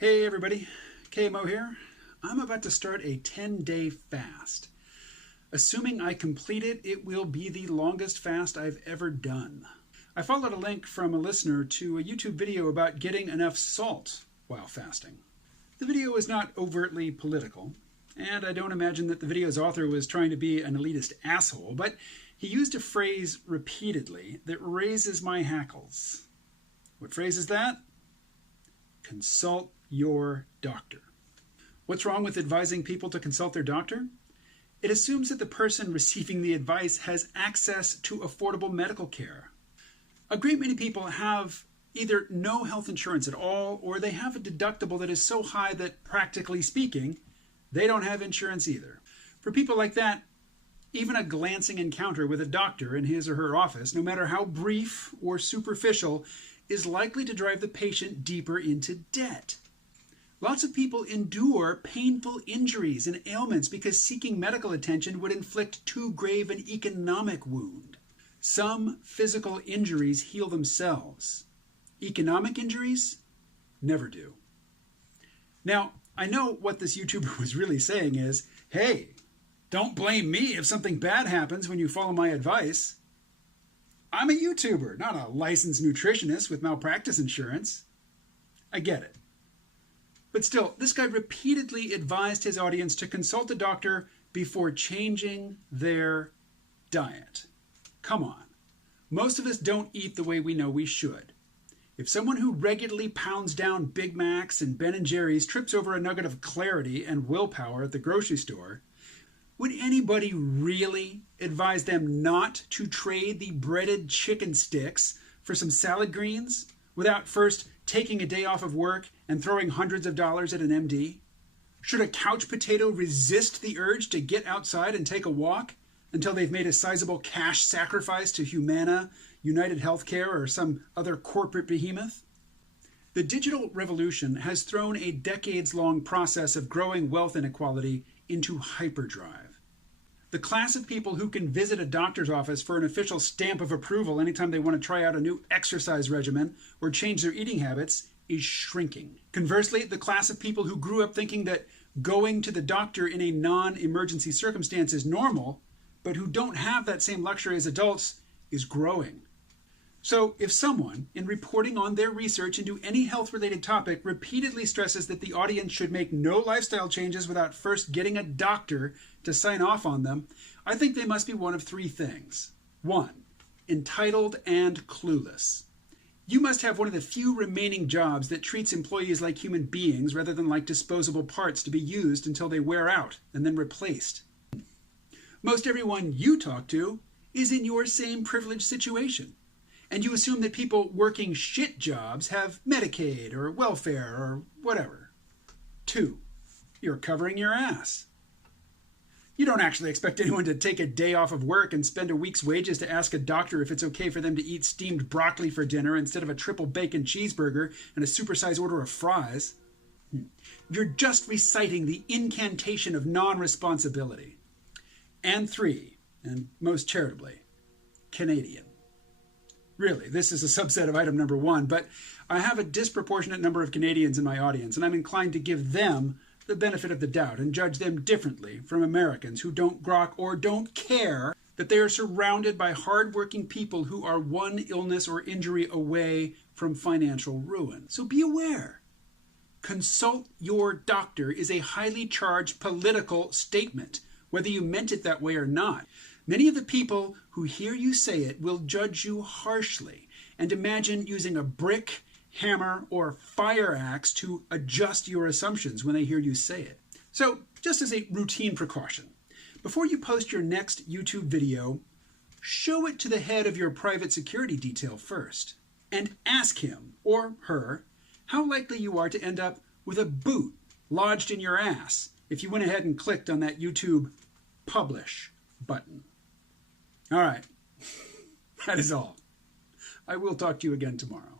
Hey everybody, KMO here. I'm about to start a 10-day fast. Assuming I complete it, it will be the longest fast I've ever done. I followed a link from a listener to a YouTube video about getting enough salt while fasting. The video is not overtly political, and I don't imagine that the video's author was trying to be an elitist asshole, but he used a phrase repeatedly that raises my hackles. What phrase is that? Consult your doctor. What's wrong with advising people to consult their doctor? It assumes that the person receiving the advice has access to affordable medical care. A great many people have either no health insurance at all, or they have a deductible that is so high that, practically speaking, they don't have insurance either. For people like that, even a glancing encounter with a doctor in his or her office, no matter how brief or superficial, is likely to drive the patient deeper into debt. Lots of people endure painful injuries and ailments because seeking medical attention would inflict too grave an economic wound. Some physical injuries heal themselves. Economic injuries never do. Now, I know what this YouTuber was really saying is, hey, don't blame me if something bad happens when you follow my advice. I'm a YouTuber, not a licensed nutritionist with malpractice insurance. I get it. But still, this guy repeatedly advised his audience to consult a doctor before changing their diet. Come on. Most of us don't eat the way we know we should. If someone who regularly pounds down Big Macs and Ben & Jerry's trips over a nugget of clarity and willpower at the grocery store, would anybody really advise them not to trade the breaded chicken sticks for some salad greens without first taking a day off of work and throwing hundreds of dollars at an MD? Should a couch potato resist the urge to get outside and take a walk until they've made a sizable cash sacrifice to Humana, United Healthcare, or some other corporate behemoth? The digital revolution has thrown a decades-long process of growing wealth inequality into hyperdrive. The class of people who can visit a doctor's office for an official stamp of approval anytime they want to try out a new exercise regimen or change their eating habits is shrinking. Conversely, the class of people who grew up thinking that going to the doctor in a non-emergency circumstance is normal, but who don't have that same luxury as adults, is growing. So if someone, in reporting on their research into any health-related topic, repeatedly stresses that the audience should make no lifestyle changes without first getting a doctor to sign off on them, I think they must be one of three things. 1. Entitled and clueless. You must have one of the few remaining jobs that treats employees like human beings rather than like disposable parts to be used until they wear out and then replaced. Most everyone you talk to is in your same privileged situation, and you assume that people working shit jobs have Medicaid or welfare or whatever. 2. You're covering your ass. You don't actually expect anyone to take a day off of work and spend a week's wages to ask a doctor if it's okay for them to eat steamed broccoli for dinner instead of a triple bacon cheeseburger and a supersized order of fries. You're just reciting the incantation of non-responsibility. And 3, and most charitably, Canadian. Really, this is a subset of item number 1, but I have a disproportionate number of Canadians in my audience, and I'm inclined to give them the benefit of the doubt and judge them differently from Americans who don't grok or don't care that they are surrounded by hardworking people who are one illness or injury away from financial ruin. So be aware. Consult your doctor is a highly charged political statement, whether you meant it that way or not. Many of the people who hear you say it will judge you harshly and imagine using a brick, hammer, or fire axe to adjust your assumptions when they hear you say it. So, just as a routine precaution, before you post your next YouTube video, show it to the head of your private security detail first, and ask him or her how likely you are to end up with a boot lodged in your ass if you went ahead and clicked on that YouTube publish button. All right, that is all. I will talk to you again tomorrow.